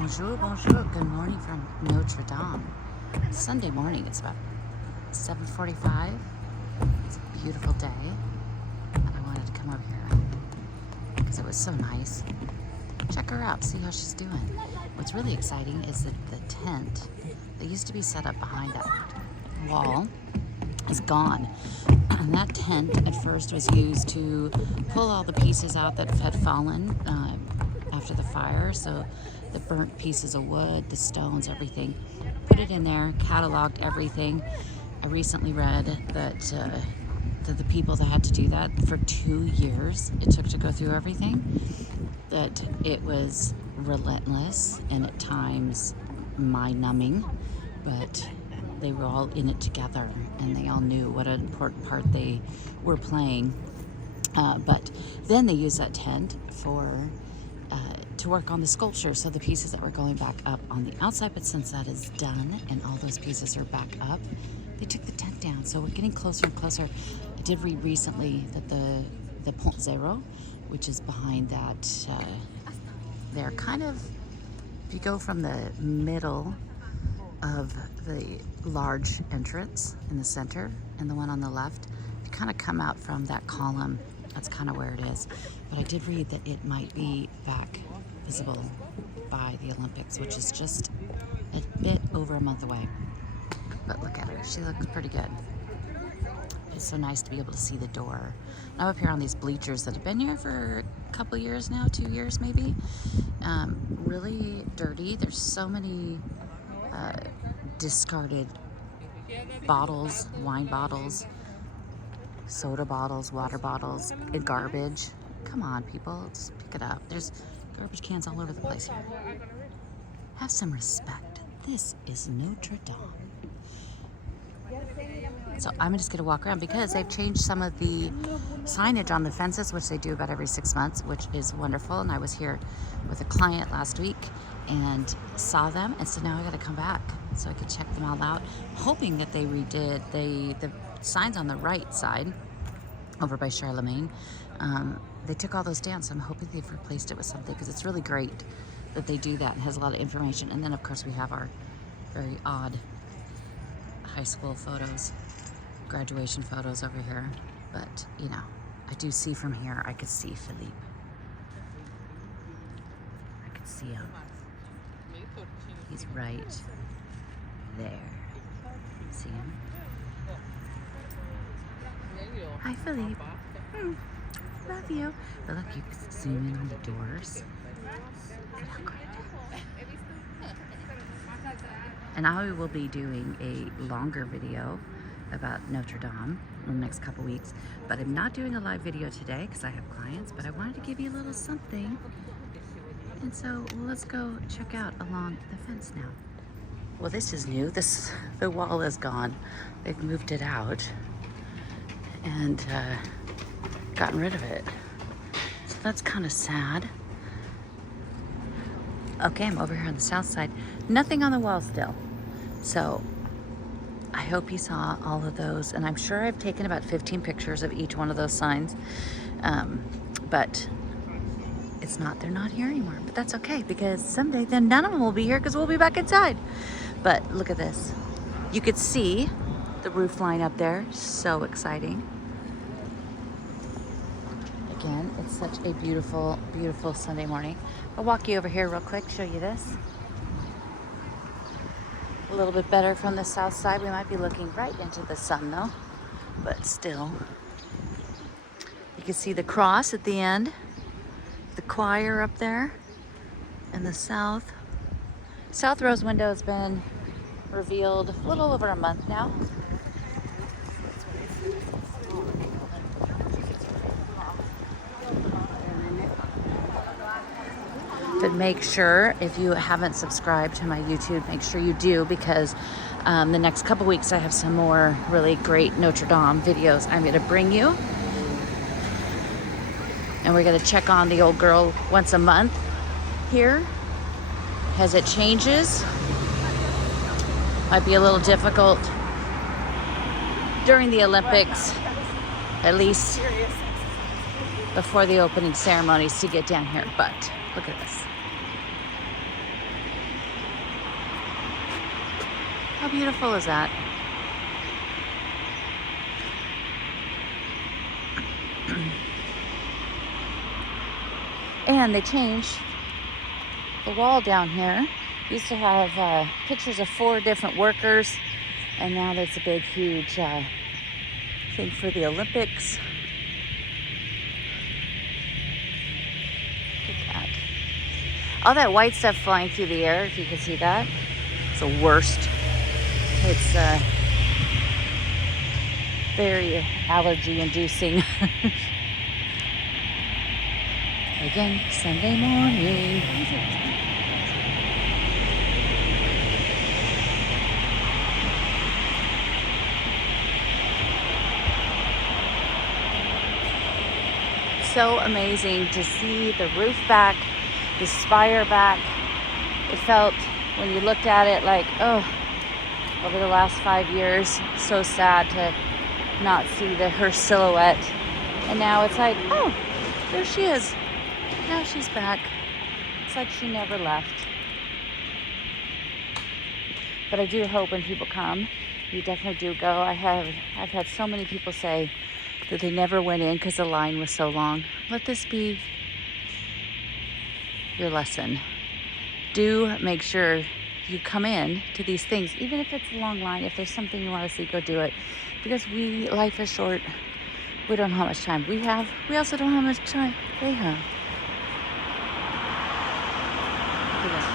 Bonjour, bonjour. Good morning from Notre Dame. Sunday morning. It's about 7:45. It's a beautiful day, and I wanted to come over here because it was so nice. Check her out, see how she's doing. What's really exciting is that the tent that used to be set up behind that wall is gone. And that tent at first was used to pull all the pieces out that had fallen after the fire. So the burnt pieces of wood, the stones, everything. Put it in there, cataloged everything. I recently read that the people that had to do that for 2 years it took to go through everything, that it was relentless and at times mind-numbing, but they were all in it together and they all knew what an important part they were playing. But then they used that tent to work on the sculpture, so the pieces that were going back up on the outside. But since that is done and all those pieces are back up, they took the tent down. So we're getting closer and closer. I did read recently that the Pont Zero, which is behind that, they're kind of, if you go from the middle of the large entrance in the center and the one on the left, you kind of come out from that column. That's kind of where it is. But I did read that it might be back visible by the Olympics, which is just a bit over a month away. But look at her, she looks pretty good. It's so nice to be able to see the door. I'm up here on these bleachers that have been here for a couple years now, 2 years maybe. Really dirty. There's so many discarded bottles, wine bottles, soda bottles, water bottles, and garbage. Come on, people, just pick it up. There's garbage cans all over the place here. Have some respect. This is Notre Dame. So I'm just gonna walk around because they've changed some of the signage on the fences, which they do about every 6 months, which is wonderful. And I was here with a client last week and saw them, and so now I gotta come back so I could check them all out, hoping that they redid the signs on the right side over by Charlemagne. They took all those down, so I'm hoping they've replaced it with something, because it's really great that they do that and has a lot of information. And then of course we have our very odd high school photos, graduation photos over here. But you know, I do see from here, I could see Philippe. I could see him. He's right there. See him? Hi, Philippe. Love you. But look, you can zoom in on the doors. Look at how great. And I will be doing a longer video about Notre Dame in the next couple weeks. But I'm not doing a live video today because I have clients, but I wanted to give you a little something. And so let's go check out along the fence now. Well, this is new. The wall is gone. They've moved it out and gotten rid of it. So that's kind of sad. Okay, I'm over here on the south side. Nothing on the wall still. So I hope you saw all of those. And I'm sure I've taken about 15 pictures of each one of those signs. But they're not here anymore. But that's okay, because someday then none of them will be here because we'll be back inside. But look at this. You could see the roof line up there. So exciting. Again, it's such a beautiful, beautiful Sunday morning. I'll walk you over here real quick, show you this. A little bit better from the south side. We might be looking right into the sun though, but still. You can see the cross at the end, the choir up there, and the south. South Rose window has been revealed a little over a month now. But make sure, if you haven't subscribed to my YouTube, make sure you do, because the next couple weeks I have some more really great Notre Dame videos I'm going to bring you. And we're going to check on the old girl once a month here as it changes. Might be a little difficult during the Olympics, at least before the opening ceremonies, to get down here. But look at this. How beautiful is that? And they changed the wall down here. Used to have pictures of 4 different workers, and now there's a big, huge thing for the Olympics. Look at that. All that white stuff flying through the air, if you can see that. It's the worst. It's very allergy-inducing. Again, Sunday morning. So amazing to see the roof back, the spire back. It felt, when you looked at it, like, oh, over the last 5 years, so sad to not see her silhouette. And now it's like, oh, there she is. Now she's back. It's like she never left. But I do hope when people come, you definitely do go. I've had so many people say that they never went in because the line was so long. Let this be your lesson. Do make sure you come in to these things, even if it's a long line. If there's something you want to see, go do it. Because life is short. We don't know how much time we have. We also don't know how much time they have. Look at that.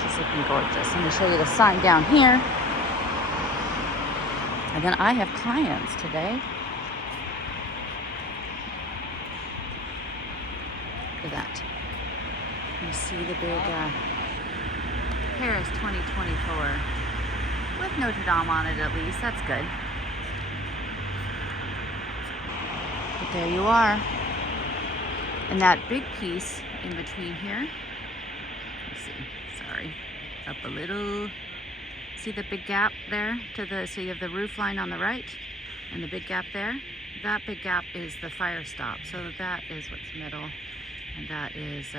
She's looking gorgeous. Let me show you the sign down here. And then I have clients today. Look at that. You see the big Paris 2024 with Notre Dame on it, at least. That's good. But there you are. And that big piece in between here. Let's see. Sorry. Up a little. See the big gap there so you have the roof line on the right and the big gap there. That big gap is the fire stop. So that is what's middle, and that is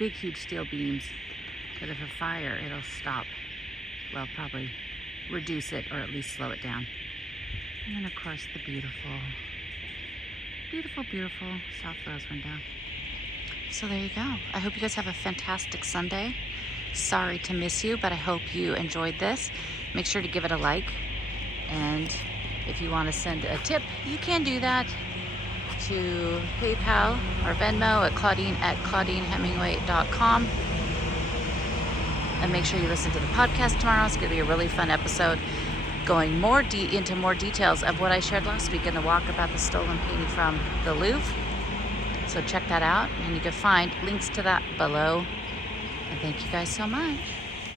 big, huge steel beams that if a fire, it'll stop. Well, probably reduce it or at least slow it down. And then of course the beautiful, beautiful, beautiful South Wales window. So there you go. I hope you guys have a fantastic Sunday. Sorry to miss you, but I hope you enjoyed this. Make sure to give it a like. And if you want to send a tip, you can do that to PayPal or Venmo at claudinehemingway.com. And make sure you listen to the podcast tomorrow. It's going to be a really fun episode going into more details of what I shared last week in the walk about the stolen painting from the Louvre. So check that out, and you can find links to that below. And thank you guys so much.